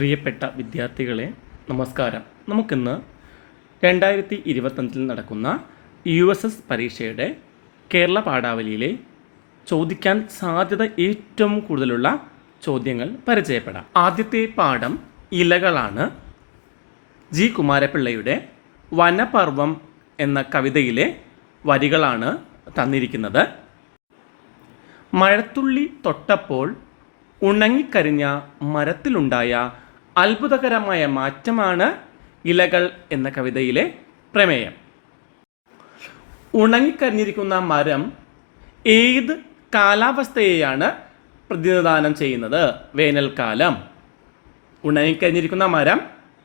പ്രിയപ്പെട്ട വിദ്യാർത്ഥികളെ നമസ്കാരം. നമുക്കിന്ന് രണ്ടായിരത്തി ഇരുപത്തഞ്ചിൽ നടക്കുന്ന യു എസ് എസ് പരീക്ഷയുടെ കേരള പാഠാവലിയിലെ ചോദിക്കാൻ സാധ്യത ഏറ്റവും കൂടുതലുള്ള ചോദ്യങ്ങൾ പരിചയപ്പെടാം. ആദ്യത്തെ പാഠം ഇലകളാണ്. ജി. കുമാരപിള്ളയുടെ വനപർവം എന്ന കവിതയിലെ വരികളാണ് തന്നിരിക്കുന്നത്. മഴത്തുള്ളി തൊട്ടപ്പോൾ ഉണങ്ങിക്കരിഞ്ഞ മരത്തിലുണ്ടായ അത്ഭുതകരമായ മാറ്റമാണ് ഇലകൾ എന്ന കവിതയിലെ പ്രമേയം. ഉണങ്ങിക്കരിഞ്ഞിരിക്കുന്ന മരം ഏത് കാലാവസ്ഥയെയാണ് പ്രതിനിധാനം ചെയ്യുന്നത്? വേനൽക്കാലം. ഉണങ്ങിക്കഴിഞ്ഞിരിക്കുന്ന മരം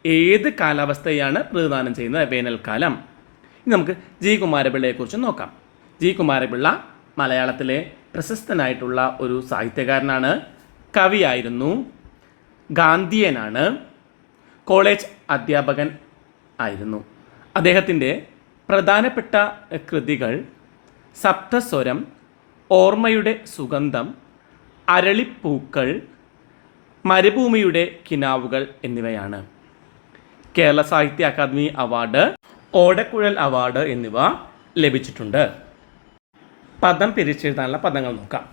ഏത് കാലാവസ്ഥയാണ് പ്രതിദാനം ചെയ്യുന്നത്? വേനൽക്കാലം. ഇനി നമുക്ക് ജി കുമാരപിള്ളയെക്കുറിച്ച് നോക്കാം. ജി കുമാരപിള്ള മലയാളത്തിലെ പ്രശസ്തനായിട്ടുള്ള ഒരു സാഹിത്യകാരനാണ്. കവിയായിരുന്നു. ഗാന്ധിയനാണ്. കോളേജ് അധ്യാപകൻ ആയിരുന്നു. അദ്ദേഹത്തിന്റെ പ്രധാനപ്പെട്ട കൃതികൾ സപ്തസ്വരം ഓർമ്മയുടെ സുഗന്ധം അരളിപ്പൂക്കൾ മരുഭൂമിയുടെ കിനാവുകൾ എന്നിവയാണ്. കേരള സാഹിത്യ അക്കാദമി അവാർഡ് ഓടക്കുഴൽ അവാർഡ് എന്നിവ ലഭിച്ചിട്ടുണ്ട്. പദം പിരിച്ചെഴുതാനുള്ള പദങ്ങൾ നോക്കാം.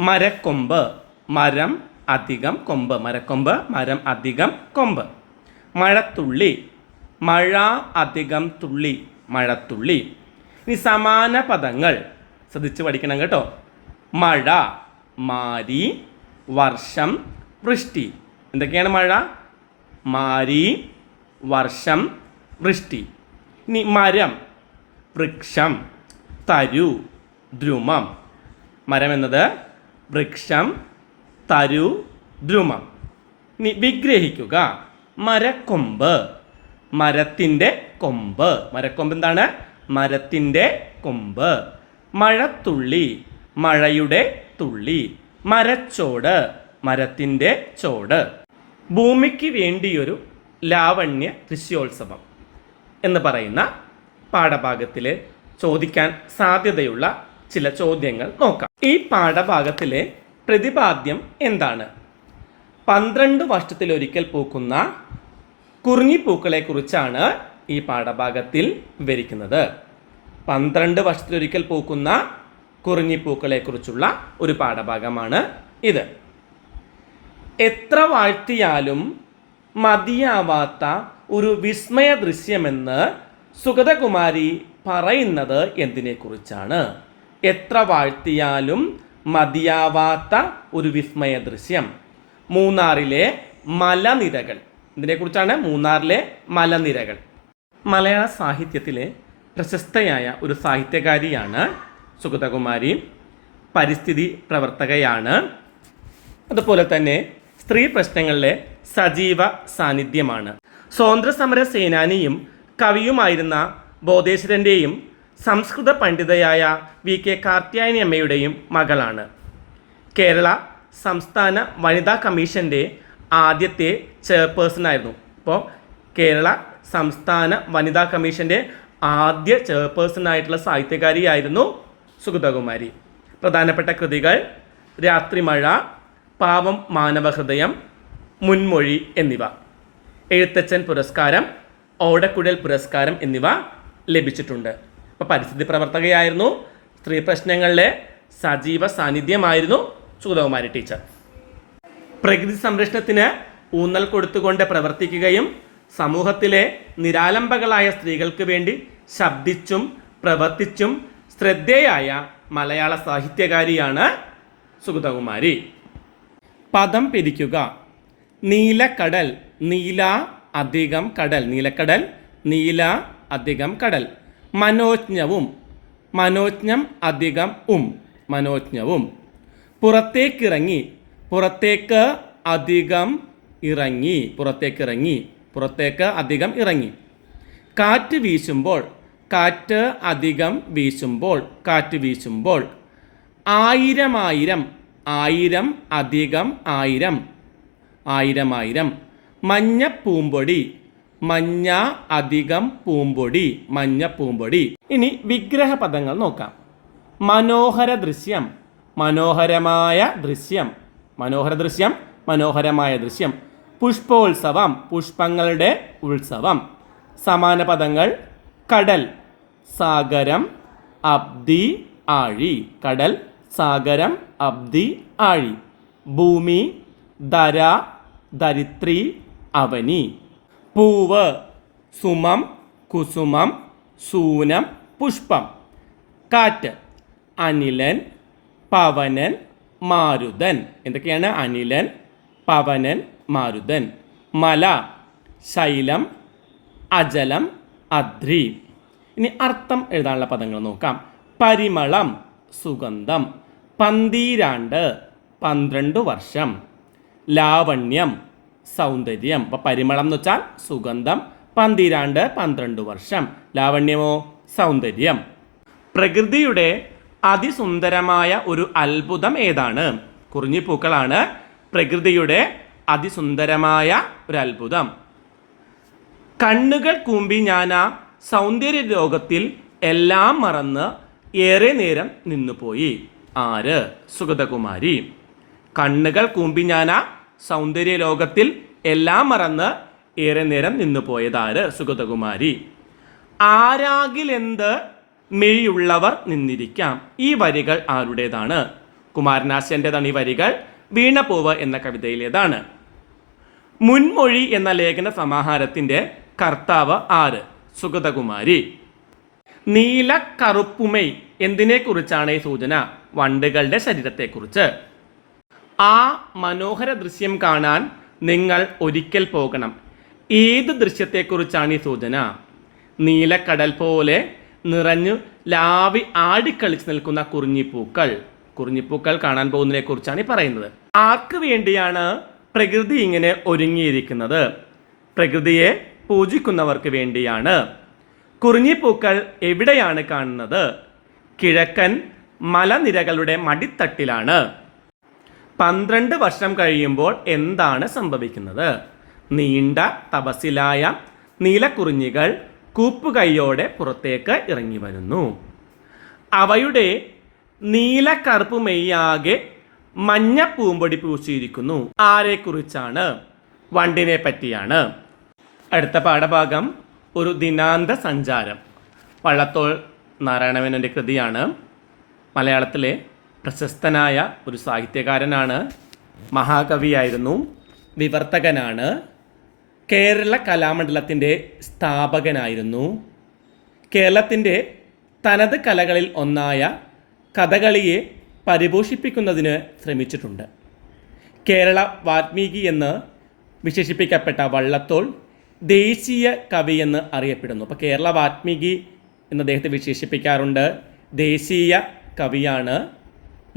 മരക്കൊമ്പ് മരം അധികം കൊമ്പ്. മരക്കൊമ്പ് മരം അധികം കൊമ്പ്. മഴത്തുള്ളി. മഴ അധികം തുള്ളി. മഴത്തുള്ളി. ഇനി സമാന പദങ്ങൾ. ശ്രദ്ധിച്ച് പഠിക്കണം കേട്ടോ. മഴ മാരി വർഷം വൃഷ്ടി. എന്തൊക്കെയാണ് മഴ? മാരി വർഷം വൃഷ്ടി. ഇനി മരം. വൃക്ഷം തരു ദ്രുമം. മരം എന്നത് വൃക്ഷം തരു ദ്രുമം. ഇനി വിഗ്രഹിക്കുക. മരക്കൊമ്പ്. മരത്തിന്റെ കൊമ്പ്. മരക്കൊമ്പ് എന്താണ്? മരത്തിന്റെ കൊമ്പ്. മഴത്തുള്ളി. മഴയുടെ തുള്ളി. മരച്ചോട്. മരത്തിന്റെ ചോട്. ഭൂമിക്ക് വേണ്ടിയൊരു ലാവണ്യ കൃഷിയോത്സവം എന്ന് പറയുന്ന പാഠഭാഗത്തിൽ ചോദിക്കാൻ സാധ്യതയുള്ള ചില ചോദ്യങ്ങൾ നോക്കാം. ഈ പാഠഭാഗത്തിലെ പ്രതിപാദ്യം എന്താണ്? പന്ത്രണ്ട് വർഷത്തിലൊരിക്കൽ പൂക്കുന്ന കുറിഞ്ഞിപ്പൂക്കളെ കുറിച്ചാണ് ഈ പാഠഭാഗത്തിൽ വിവരിക്കുന്നത്. പന്ത്രണ്ട് വർഷത്തിലൊരിക്കൽ പൂക്കുന്ന കുറിഞ്ഞിപ്പൂക്കളെ കുറിച്ചുള്ള ഒരു പാഠഭാഗമാണ് ഇത്. എത്ര വാഴ്ത്തിയാലും മതിയാവാത്ത ഒരു വിസ്മയ ദൃശ്യമെന്ന് സുഗതകുമാരി പറയുന്നത് എന്തിനെക്കുറിച്ചാണ്? എത്ര വാഴ്ത്തിയാലും മതിയാവാത്ത ഒരു വിസ്മയ ദൃശ്യം മൂന്നാറിലെ മലനിരകൾ. ഇതിനെക്കുറിച്ചാണ് മൂന്നാറിലെ മലനിരകൾ. മലയാള സാഹിത്യത്തിലെ പ്രശസ്തയായ ഒരു സാഹിത്യകാരിയാണ് സുഗതകുമാരി. പരിസ്ഥിതി പ്രവർത്തകയാണ്. അതുപോലെ തന്നെ സ്ത്രീ പ്രശ്നങ്ങളിലെ സജീവ സാന്നിധ്യമാണ്. സ്വാതന്ത്ര്യ സമര സേനാനിയും കവിയുമായിരുന്ന ബോധേശ്വരന്റെയും സംസ്കൃത പണ്ഡിതയായ വി കെ കാർത്യായനി അമ്മയുടെയും മകളാണ്. കേരള സംസ്ഥാന വനിതാ കമ്മീഷന്റെ ആദ്യത്തെ ചെയർപേഴ്സണായിരുന്നു ഇപ്പോൾ കേരള സംസ്ഥാന വനിതാ കമ്മീഷന്റെ ആദ്യ ചെയർപേഴ്സണായിട്ടുള്ള സാഹിത്യകാരിയായിരുന്നു സുഗതകുമാരി. പ്രധാനപ്പെട്ട കൃതികൾ രാത്രിമഴ പാവം മാനവഹൃദയം മുൻമൊഴി എന്നിവ. എഴുത്തച്ഛൻ പുരസ്കാരം ഓടക്കുഴൽ പുരസ്കാരം എന്നിവ ലഭിച്ചിട്ടുണ്ട്. അപ്പോൾ പരിസ്ഥിതി പ്രവർത്തകയായിരുന്നു. സ്ത്രീ പ്രശ്നങ്ങളിലെ സജീവ സാന്നിധ്യമായിരുന്നു സുഗതകുമാരി ടീച്ചർ. പ്രകൃതി സംരക്ഷണത്തിന് ഊന്നൽ കൊടുത്തുകൊണ്ട് പ്രവർത്തിക്കുകയും സമൂഹത്തിലെ നിരാലംബകളായ സ്ത്രീകൾക്ക് വേണ്ടി ശബ്ദിച്ചും പ്രവർത്തിച്ചും ശ്രദ്ധേയായ മലയാള സാഹിത്യകാരിയാണ് സുഗതകുമാരി. പദം പിരിക്കുക. നീലക്കടൽ നീല അധികം കടൽ നീലക്കടൽ നീല അധികം കടൽ. മനോജ്ഞവും മനോജ്ഞം അധികം ഉം മനോജ്ഞവും. പുറത്തേക്കിറങ്ങി പുറത്തേക്ക് അധികം ഇറങ്ങി പുറത്തേക്കിറങ്ങി പുറത്തേക്ക് അധികം ഇറങ്ങി. കാറ്റ് വീശുമ്പോൾ കാറ്റ് അധികം വീശുമ്പോൾ കാറ്റ് വീശുമ്പോൾ. ആയിരം അധികം ആയിരം ആയിരം ആയിരം. മഞ്ഞ പൂമ്പൊടി മഞ്ഞ അധികം പൂമ്പൊടി മഞ്ഞ പൂമ്പൊടി. ഇനി വിഗ്രഹ പദങ്ങൾ നോക്കാം. മനോഹര ദൃശ്യം മനോഹരമായ ദൃശ്യം മനോഹര ദൃശ്യം മനോഹരമായ ദൃശ്യം. പുഷ്പോത്സവം പുഷ്പങ്ങളുടെ ഉത്സവം. സമാന പദങ്ങൾ കടൽ സാഗരം അബ്ദി ആഴി. കടൽ സാഗരം അബ്ദി ആഴി. ഭൂമി ധര ദരിത്രി അവനി. പൂവ്. സുമം കുസുമം സൂനം പുഷ്പം. കാറ്റ്. അനിലൻ പവനൻ മാരുതൻ. എന്തൊക്കെയാണ് അനിലൻ പവനൻ മാരുതൻ? മല ശൈലം അജലം അദ്രി. ഇനി അർത്ഥം എഴുതാനുള്ള പദങ്ങൾ നോക്കാം. പരിമളം സുഗന്ധം. പന്തീരാണ്ട് പന്ത്രണ്ട് വർഷം. ലാവണ്യം സൗന്ദര്യം. അപ്പോൾ പരിമളം എന്ന് വെച്ചാൽ സുഗന്ധം പന്തിരാണ്ട് പന്ത്രണ്ട് വർഷം. ലാവണ്യമോ? സൗന്ദര്യം. പ്രകൃതിയുടെ അതിസുന്ദരമായ ഒരു അത്ഭുതം ഏതാണ്? കുറിഞ്ഞിപ്പൂക്കളാണ് പ്രകൃതിയുടെ അതിസുന്ദരമായ ഒരു അത്ഭുതം. കണ്ണുകൾ കൂമ്പി ഞാൻ ആ സൗന്ദര്യ ലോകത്തിൽ എല്ലാം മറന്ന് ഏറെ നേരം നിന്നുപോയി. ആര്? സുഗതകുമാരി. കണ്ണുകൾ കൂമ്പി ഞാൻ ആ സൗന്ദര്യ ലോകത്തിൽ എല്ലാം മറന്ന് ഏറെ നേരം നിന്നു പോയതാര് സുഗതകുമാരി? ആരാകിലെന്ത് മെയ്യുള്ളവർ നിന്നിരിക്കാം. ഈ വരികൾ ആരുടേതാണ്? കുമാരനാശന്റെതാണ് ഈ വരികൾ. വീണപൂവ് എന്ന കവിതയിലേതാണ്. മുൻമൊഴി എന്ന ലേഖന സമാഹാരത്തിന്റെ കർത്താവ് ആര്? സുഗതകുമാരി. നീല കറുപ്പുമൈ എന്തിനെക്കുറിച്ചാണ് ഈ സൂചന? വണ്ടുകളുടെ ശരീരത്തെക്കുറിച്ച്. ആ മനോഹര ദൃശ്യം കാണാൻ നിങ്ങൾ ഒരിക്കൽ പോകണം. ഏത് ദൃശ്യത്തെക്കുറിച്ചാണ് ഈ സൂചന? നീലക്കടൽ പോലെ നിറഞ്ഞു ലാവി ആടിക്കളിച്ച് നിൽക്കുന്ന കുറിഞ്ഞിപ്പൂക്കൾ. കുറിഞ്ഞിപ്പൂക്കൾ കാണാൻ പോകുന്നതിനെ കുറിച്ചാണ് ഈ പറയുന്നത്. ആർക്ക് വേണ്ടിയാണ് പ്രകൃതി ഇങ്ങനെ ഒരുങ്ങിയിരിക്കുന്നത്? പ്രകൃതിയെ പൂജിക്കുന്നവർക്ക് വേണ്ടിയാണ്. കുറിഞ്ഞിപ്പൂക്കൾ എവിടെയാണ് കാണുന്നത്? കിഴക്കൻ മലനിരകളുടെ മടിത്തട്ടിലാണ്. പന്ത്രണ്ട് വർഷം കഴിയുമ്പോൾ എന്താണ് സംഭവിക്കുന്നത്? നീണ്ട തപസ്സിലായ നീലക്കുറിഞ്ഞികൾ കൂപ്പുകൈയോടെ പുറത്തേക്ക് ഇറങ്ങി വരുന്നു. അവയുടെ നീല കറുപ്പ് മെയ്യാകെ മഞ്ഞ പൂമ്പൊടി പൂശിയിരിക്കുന്നു. ആരെക്കുറിച്ചാണ്? വണ്ടിനെ പറ്റിയാണ്. അടുത്ത പാഠഭാഗം ഒരു ദിനാന്ത സഞ്ചാരം. വള്ളത്തോൾ നാരായണമേനോന്റെ കൃതിയാണ്. മലയാളത്തിലെ പ്രശസ്തനായ ഒരു സാഹിത്യകാരനാണ് മഹാകവിയായിരുന്നു വിവർത്തകനാണ് കേരള കലാമണ്ഡലത്തിന്റെ സ്ഥാപകനായിരുന്നു. കേരളത്തിന്റെ തനത് കലകളിൽ ഒന്നായ കഥകളിയെ പരിപോഷിപ്പിക്കുന്നതിന് ശ്രമിച്ചിട്ടുണ്ട്. കേരള വാത്മീകി എന്ന് വിശേഷിപ്പിക്കപ്പെട്ട വള്ളത്തോൾ ദേശീയ കവി എന്ന് അറിയപ്പെടുന്നു. അപ്പോൾ കേരള വാത്മീകി എന്ന് അദ്ദേഹത്തെ വിശേഷിപ്പിക്കാറുണ്ട്. ദേശീയ കവിയാണ്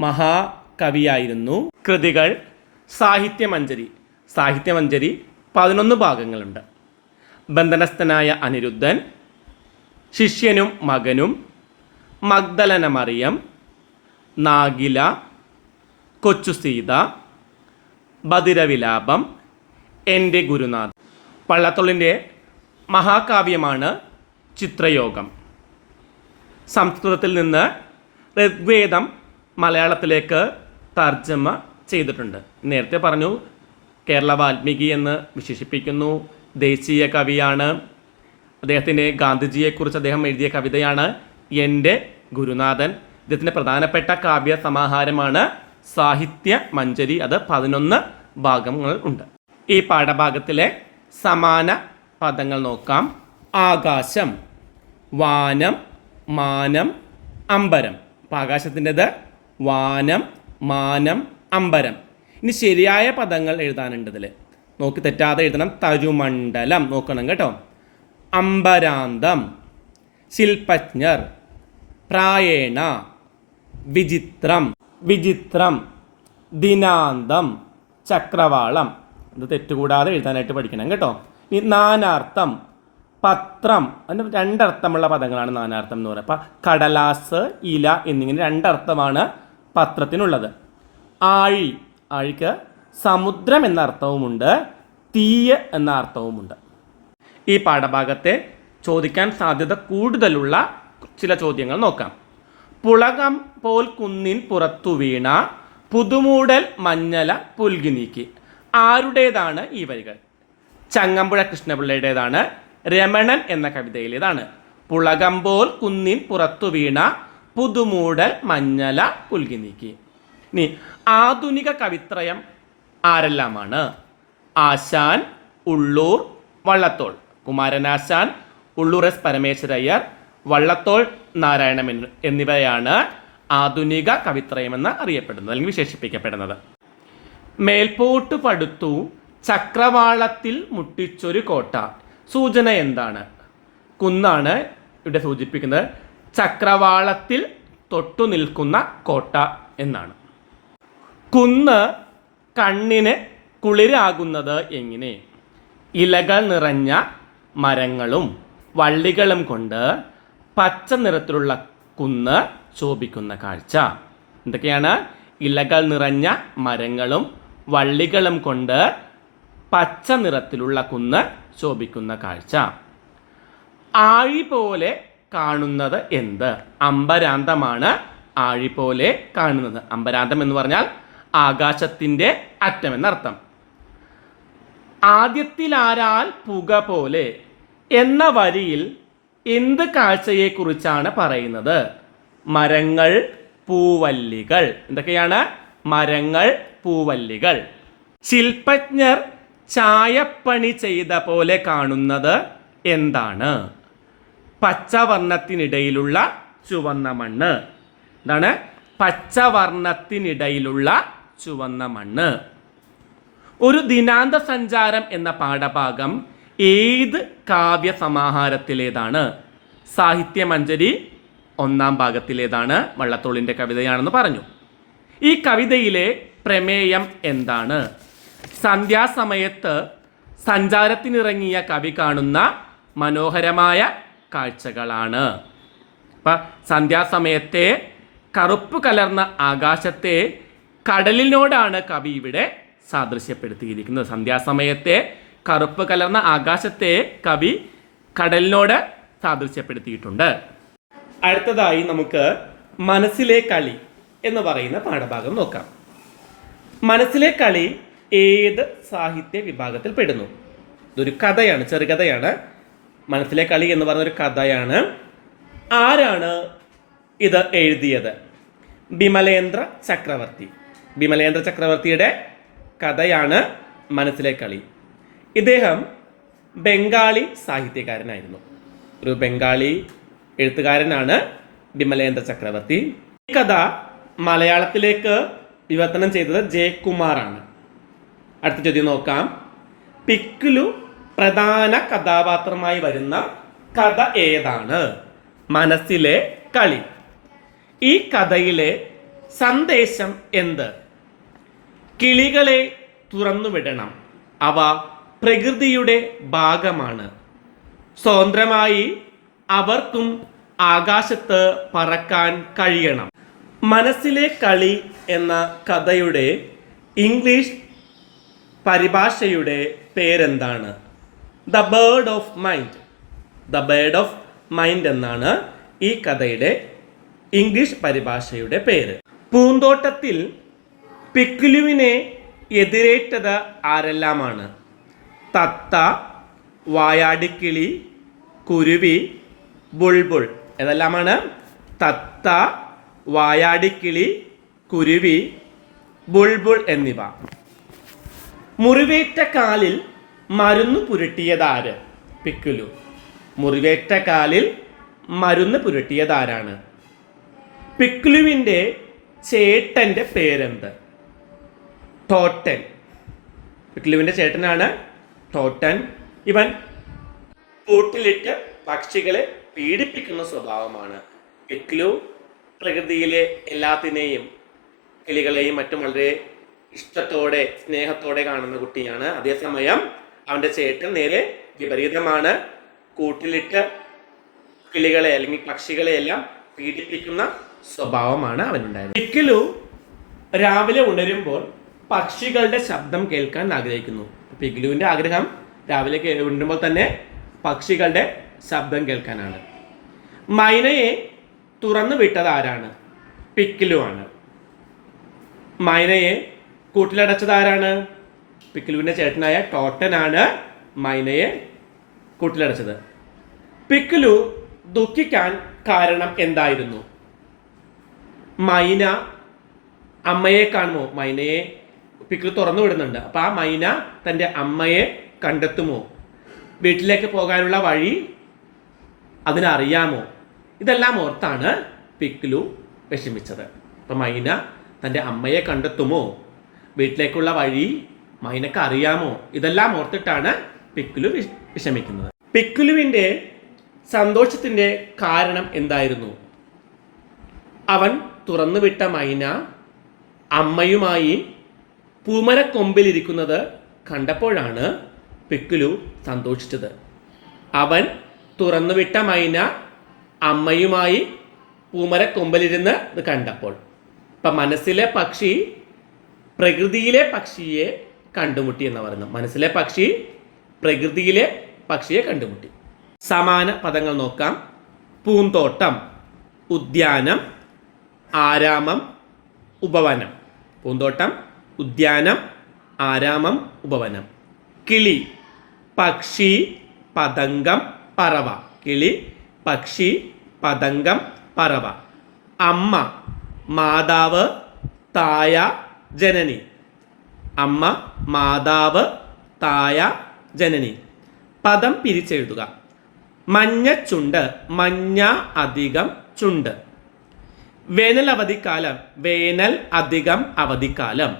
മഹാകവിയായിരുന്നു. കൃതികൾ സാഹിത്യമഞ്ജരി. സാഹിത്യമഞ്ജരി പതിനൊന്ന് ഭാഗങ്ങളുണ്ട്. ബന്ധനസ്ഥനായ അനിരുദ്ധൻ ശിഷ്യനും മകനും മഗ്ദലന മറിയം നാഗില കൊച്ചു സീത ബദിരവിലാപം എന്റെ ഗുരുനാഥ് പള്ളത്തുള്ളിന്റെ മഹാകാവ്യമാണ് ചിത്രയോഗം. സംസ്കൃതത്തിൽ നിന്ന് ഋഗ്വേദം മലയാളത്തിലേക്ക് തർജമ ചെയ്തിട്ടുണ്ട്. നേരത്തെ പറഞ്ഞു കേരള വാൽമീകി എന്ന് വിശേഷിപ്പിക്കുന്നു. ദേശീയ കവിയാണ്. അദ്ദേഹത്തിന്റെ ഗാന്ധിജിയെക്കുറിച്ച് അദ്ദേഹം എഴുതിയ കവിതയാണ് എന്റെ ഗുരുനാഥൻ അദ്ദേഹത്തിന്റെ പ്രധാനപ്പെട്ട കാവ്യ സമാഹാരമാണ് സാഹിത്യ മഞ്ജരി അത് പതിനൊന്ന് ഭാഗങ്ങൾ ഉണ്ട്. ഈ പാഠഭാഗത്തിലെ സമാന പദങ്ങൾ നോക്കാം. ആകാശം വാനം മാനം അമ്പരം. ആകാശത്തിന്റെത് വാനം മാനം അമ്പരം. ഇനി ശരിയായ പദങ്ങൾ എഴുതാനുണ്ട് ഇതിൽ നോക്കി തെറ്റാതെ എഴുതണം. തരുമണ്ഡലം. നോക്കണം കേട്ടോ. അമ്പരാന്തം ശില്പജ്ഞർ പ്രായേണ വിചിത്രം വിചിത്രം ദിനാന്തം ചക്രവാളം. ഇത് തെറ്റുകൂടാതെ എഴുതാനായിട്ട് പഠിക്കണം കേട്ടോ. ഇനി നാനാർത്ഥം പത്രം. അതിന് രണ്ടർത്ഥമുള്ള പദങ്ങളാണ് നാനാർത്ഥം എന്ന് പറയുന്നത്. അപ്പം കടലാസ് ഇല എന്നിങ്ങനെ രണ്ടർത്ഥമാണ് പത്രത്തിനുള്ളത്. ആഴി ആഴിക്ക് സമുദ്രം എന്ന അർത്ഥവുമുണ്ട് തീയ എന്ന അർത്ഥവുമുണ്ട്. ഈ പാഠഭാഗത്തെ ചോദിക്കാൻ സാധ്യത കൂടുതലുള്ള ചില ചോദ്യങ്ങൾ നോക്കാം. പുളകം പോൽ കുന്നിൻ പുറത്തു വീണ പുതുമൂടൽ മഞ്ഞല പുൽകി നീക്കി. ആരുടേതാണ് ഈ വരികൾ? ചങ്ങമ്പുഴ കൃഷ്ണപിള്ളയുടേതാണ് രമണൻ എന്ന കവിതയിലേതാണ്. പുളകം പോൽ കുന്നിൻ പുറത്തു വീണ പുതുമൂടൽ മഞ്ഞല പുൽകി നീക്കി. ഇനി ആധുനിക കവിത്രയം ആരെല്ലാമാണ്? ആശാൻ ഉള്ളൂർ വള്ളത്തോൾ. കുമാരനാശാൻ ഉള്ളൂർ എസ് പരമേശ്വരയ്യർ വള്ളത്തോൾ നാരായണ എന്നിവയാണ് ആധുനിക കവിത്രയം എന്ന് അറിയപ്പെടുന്നത് അല്ലെങ്കിൽ വിശേഷിപ്പിക്കപ്പെടുന്നത്. മേൽപോട്ട് പടുത്തു ചക്രവാളത്തിൽ മുട്ടിച്ചൊരു കോട്ട. സൂചന എന്താണ്? കുന്നാണ് ഇവിടെ സൂചിപ്പിക്കുന്നത്. ചക്രവാളത്തിൽ തൊട്ടു നിൽക്കുന്ന കോട്ട എന്നാണ്. കുന്ന് കണ്ണിന് കുളിരാകുന്നത് എങ്ങനെ? ഇലകൾ നിറഞ്ഞ മരങ്ങളും വള്ളികളും കൊണ്ട് പച്ച നിറത്തിലുള്ള കുന്ന് ശോഭിക്കുന്ന കാഴ്ച. എന്തൊക്കെയാണ്? ഇലകൾ നിറഞ്ഞ മരങ്ങളും വള്ളികളും കൊണ്ട് പച്ച നിറത്തിലുള്ള കുന്ന് ശോഭിക്കുന്ന കാഴ്ച. ആഴി പോലെ കാണുന്നത് എന്ത്? അമ്പരാന്തമാണ് ആഴി പോലെ കാണുന്നത്. അമ്പരാന്തം എന്ന് പറഞ്ഞാൽ ആകാശത്തിന്റെ അറ്റം എന്നർത്ഥം. ആദ്യത്തിലാരാൽ പുക പോലെ എന്ന വരിയിൽ എന്ത് കാഴ്ചയെക്കുറിച്ചാണ് പറയുന്നത്? മരങ്ങൾ പൂവല്ലികൾ. എന്തൊക്കെയാണ്? മരങ്ങൾ പൂവല്ലികൾ. ശില്പജ്ഞർ ചായപ്പണി ചെയ്ത പോലെ കാണുന്നത് എന്താണ്? പച്ചവർണത്തിനിടയിലുള്ള ചുവന്ന മണ്ണ്. എന്താണ്? പച്ചവർണത്തിനിടയിലുള്ള ചുവന്ന മണ്ണ്. ഒരു ദിനാന്ത സഞ്ചാരം എന്ന പാഠഭാഗം ഏത് കാവ്യ സമാഹാരത്തിലേതാണ് സാഹിത്യമഞ്ജരി ഒന്നാം ഭാഗത്തിലേതാണ് വള്ളത്തോളിന്റെ കവിതയാണെന്ന് പറഞ്ഞു. ഈ കവിതയിലെ പ്രമേയം എന്താണ്? സന്ധ്യാസമയത്ത് സഞ്ചാരത്തിനിറങ്ങിയ കവി കാണുന്ന മനോഹരമായ കാഴ്ചകളാണ്. ഇപ്പം സന്ധ്യാസമയത്തെ കറുപ്പ് കലർന്ന ആകാശത്തെ കടലിനോടാണ് കവി ഇവിടെ സാദൃശ്യപ്പെടുത്തിയിരിക്കുന്നത്. സന്ധ്യാസമയത്തെ കറുപ്പ് കലർന്ന ആകാശത്തെ കവി കടലിനോട് സാദൃശ്യപ്പെടുത്തിയിട്ടുണ്ട്. അടുത്തതായി നമുക്ക് മനസ്സിലെ കളി എന്ന് പറയുന്ന പാഠഭാഗം നോക്കാം. മനസ്സിലെ കളി ഏത് സാഹിത്യ വിഭാഗത്തിൽ പെടുന്നു? ഇതൊരു കഥയാണ് ചെറുകഥയാണ്. മനസ്സിലെ കളി എന്ന് പറഞ്ഞൊരു കഥയാണ്. ആരാണ് ഇത് എഴുതിയത്? ബിമലേന്ദ്ര ചക്രവർത്തി. ബിമലേന്ദ്ര ചക്രവർത്തിയുടെ കഥയാണ് മനസ്സിലെ കളി. ഇദ്ദേഹം ബംഗാളി സാഹിത്യകാരനായിരുന്നു. ഒരു ബംഗാളി എഴുത്തുകാരനാണ് ബിമലേന്ദ്ര ചക്രവർത്തി. ഈ കഥ മലയാളത്തിലേക്ക് വിവർത്തനം ചെയ്തത് ജയകുമാറാണ്. അടുത്ത ചോദ്യം നോക്കാം. പിക്കുലു പ്രധാന കഥാപാത്രമായി വരുന്ന കഥ ഏതാണ്? മനസ്സിലെ കളി. ഈ കഥയിലെ സന്ദേശം എന്ത്? കിളികളെ തുറന്നുവിടണം. അവ പ്രകൃതിയുടെ ഭാഗമാണ്. സ്വതന്ത്രമായി അവർക്കും ആകാശത്ത് പറക്കാൻ കഴിയണം. മനസ്സിലെ കളി എന്ന കഥയുടെ ഇംഗ്ലീഷ് പരിഭാഷയുടെ പേരെന്താണ്? The bird of mind the bird of mind എന്നാണ് ഈ കഥയുടെ ഇംഗ്ലീഷ് പരിഭാഷയുടെ പേര്. പൂന്തോട്ടത്തിൽ പിക്കുലുവിനെ എതിരേറ്റത് ആരെല്ലാമാണ്? തത്ത വായാടിക്കിളി കുരുവി ബുൾബുൾ. ഏതെല്ലാമാണ് തത്ത വായാടിക്കിളി കുരുവി ബുൾബുൾ എന്നിവ. മുറിവേറ്റ കാലിൽ മരുന്ന് പുരട്ടിയതാര്? പിക്കുലു. മുറിവേറ്റ കാലിൽ മരുന്ന് പുരട്ടിയതാരാണ്? പിക്കുലുവിന്റെ ചേട്ടന്റെ പേരെന്ത്? ടോട്ടൻ. പിക്കുലുവിന്റെ ചേട്ടനാണ് ടോട്ടൻ. ഇവൻ കൂട്ടിലിട്ട് പക്ഷികളെ പീഡിപ്പിക്കുന്ന സ്വഭാവമാണ്. പിക്ലു പ്രകൃതിയിലെ എല്ലാത്തിനെയും കിളികളെയും മറ്റും വളരെ ഇഷ്ടത്തോടെ സ്നേഹത്തോടെ കാണുന്ന കുട്ടിയാണ്. അതേസമയം അവന്റെ ചേട്ടൻ നേരെ വിപരീതമാണ്. കൂട്ടിലിട്ട് കിളികളെ അല്ലെങ്കിൽ പക്ഷികളെ എല്ലാം പീഡിപ്പിക്കുന്ന സ്വഭാവമാണ് അവനുണ്ടായത് ഇക്കലു രാവിലെ ഉണരുമ്പോൾ പക്ഷികളുടെ ശബ്ദം കേൾക്കാൻ ആഗ്രഹിക്കുന്നു. പിഗ്ലുവിന്റെ ആഗ്രഹം രാവിലെ ഉണരുമ്പോൾ തന്നെ പക്ഷികളുടെ ശബ്ദം കേൾക്കാനാണ്. മൈനയെ തുറന്നു വിട്ടത് ആരാണ്? പിക്കിലു ആണ് മൈനയെ കൂട്ടിലടച്ചത് ആരാണ്? പിക്കിലുവിന്റെ ചേട്ടനായ ടോട്ടനാണ് മൈനയെ കൂട്ടിലടച്ചത്. പിക്കിലു ദുഃഖിക്കാൻ കാരണം എന്തായിരുന്നു? മൈന അമ്മയെ കാണുമോ? മൈനയെ പിക്കിലു തുറന്നു വിടുന്നുണ്ട്. അപ്പോൾ ആ മൈന തന്റെ അമ്മയെ കണ്ടെത്തുമോ? വീട്ടിലേക്ക് പോകാനുള്ള വഴി അതിനറിയാമോ? ഇതെല്ലാം ഓർത്താണ് പിക്കിലു വിഷമിച്ചത്. അപ്പം മൈന തന്റെ അമ്മയെ കണ്ടെത്തുമോ? വീട്ടിലേക്കുള്ള വഴി മൈനക്ക് അറിയാമോ ഇതെല്ലാം ഓർത്തിട്ടാണ് പിക്കുലു വിഷ- വിഷമിക്കുന്നത്. പിക്കുലുവിന്റെ സന്തോഷത്തിന്റെ കാരണം എന്തായിരുന്നു? അവൻ തുറന്നുവിട്ട മൈന അമ്മയുമായി പൂമരക്കൊമ്പിലിരിക്കുന്നത് കണ്ടപ്പോഴാണ് പിക്കുലു സന്തോഷിച്ചത്. അവൻ തുറന്നുവിട്ട മൈന അമ്മയുമായി പൂമരക്കൊമ്പിലിരുന്ന് ഇത് കണ്ടപ്പോൾ. ഇപ്പം മനസ്സിലെ പക്ഷി പ്രകൃതിയിലെ പക്ഷിയെ കണ്ടുമുട്ടി എന്ന് പറയുന്നത്. മനസ്സിലെ പക്ഷി പ്രകൃതിയിലെ പക്ഷിയെ കണ്ടുമുട്ടി. സമാന പദങ്ങൾ നോക്കാം. പൂന്തോട്ടം ഉദ്യാനം ആരാമം ഉപവനം. പൂന്തോട്ടം ഉദ്യാനം ആരാമം ഉപവനം. കിളി പക്ഷി പതംഗം പറവ. കിളി പക്ഷി പതംഗം പറവ. അമ്മ മാതാവ് തായ ജനനി. അമ്മ മാതാവ് തായ ജനനി. പദം പിരിച്ചെഴുതുക. മഞ്ഞ ചുണ്ട് മഞ്ഞ അധികം ചുണ്ട്. വേനൽ അവധിക്കാലം വേനൽ അധികം അവധിക്കാലം.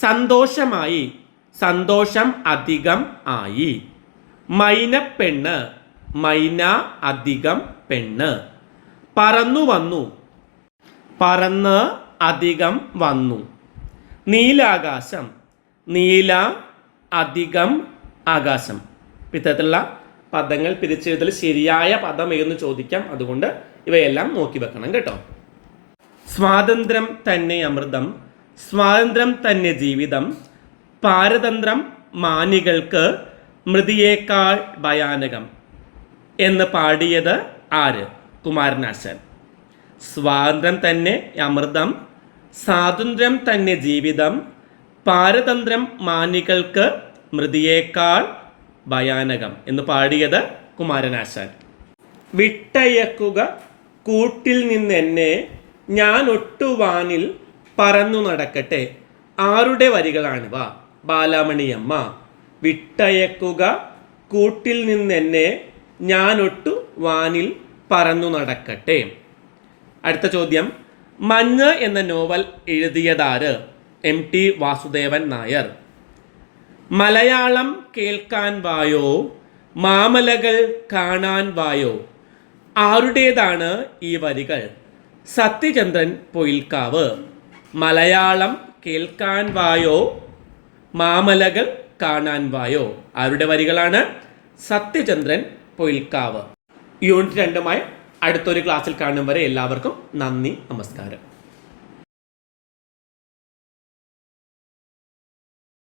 സന്തോഷമായി സന്തോഷം അധികം ആയി. മൈനപ്പെണ്ണ് മൈന അധികം പെണ്ണ്. പറന്നു വന്നു. പറന്ന് അധികം വന്നു. നീലാകാശം. നീല അധികം ആകാശം. ഇത്തരത്തിലുള്ള പദങ്ങൾ പിരിച്ചെഴുതൽ ശരിയായ പദം ഏതെന്ന് ചോദിക്കാം. അതുകൊണ്ട് ഇവയെല്ലാം നോക്കി വെക്കണം കേട്ടോ. സ്വാതന്ത്ര്യം തന്നെ അമൃതം സ്വാതന്ത്ര്യം തന്നെ ജീവിതം പാരതന്ത്രം മാനികൾക്ക് മൃതിയേക്കാൾ ഭയാനകം എന്ന് പാടിയത് ആര്? കുമാരനാശൻ. സ്വാതന്ത്ര്യം തന്നെ അമൃതം സ്വാതന്ത്ര്യം തന്നെ ജീവിതം പാരതന്ത്രം മാനികൾക്ക് മൃതിയേക്കാൾ ഭയാനകം എന്ന് പാടിയത് കുമാരനാശാൻ. വിട്ടയക്കുക കൂട്ടിൽ നിന്നെന്നെ ഞാൻ ഒട്ടുവാനിൽ പറന്നു നടക്കട്ടെ. ആരുടെ വരികളാണിവ ബാലാമണിയമ്മ. വിട്ടയക്കുക കൂട്ടിൽ നിന്നെന്നെ ഞാനൊട്ടു വാനിൽ പറന്നു നടക്കട്ടെ. അടുത്ത ചോദ്യം. മഞ്ഞ് എന്ന novel എഴുതിയതാര്? M T Vasudevan Nair. Malayalam കേൾക്കാൻ വായോ? മാമലകൾ കാണാൻ വായോ? ആരുടേതാണ് ഈ വരികൾ? സത്യചന്ദ്രൻ പൊയിൽക്കാവ്. മലയാളം കേൾക്കാൻ വായോ? മാമലകൾ കാണാൻ വായോ? ആരുടെ വരികളാണ്? സത്യചന്ദ്രൻ പൊയിൽക്കാവ്. യൂണിറ്റ് രണ്ടുമായി അടുത്തൊരു ക്ലാസ്സിൽ കാണും വരെ എല്ലാവർക്കും നന്ദി നമസ്കാരം.